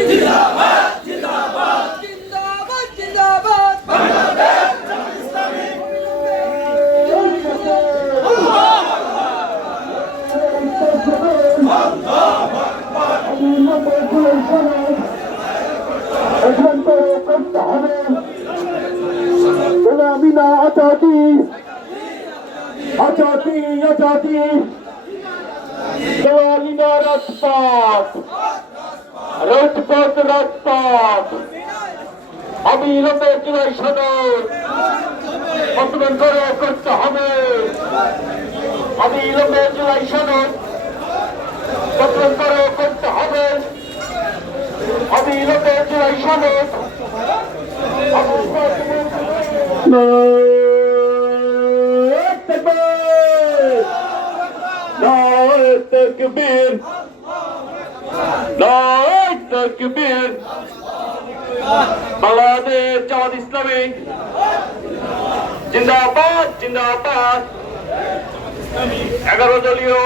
জিন্দাবাদ জিন্দাবাদ জিন্দাবাদ জিন্দাবাদ বাংলাদেশ জামাত ইসলামী গোলামিনা আজাদি আজাদি আজাদি গোলামিনা রাজপথ রাজপথ রাজপথ অবিলম্বে জুলাই সনদ বাস্তবায়ন করতে হবে অবিলম্বে জুলাই সনদ বাস্তবায়ন করতে হবে অবিলম্বে জুলাই সনদ তকবীর তকবীর বাংলাদেশ জামাত ইসলামী জিন্দাবাদ জিন্দাবাদ 11 দলীয়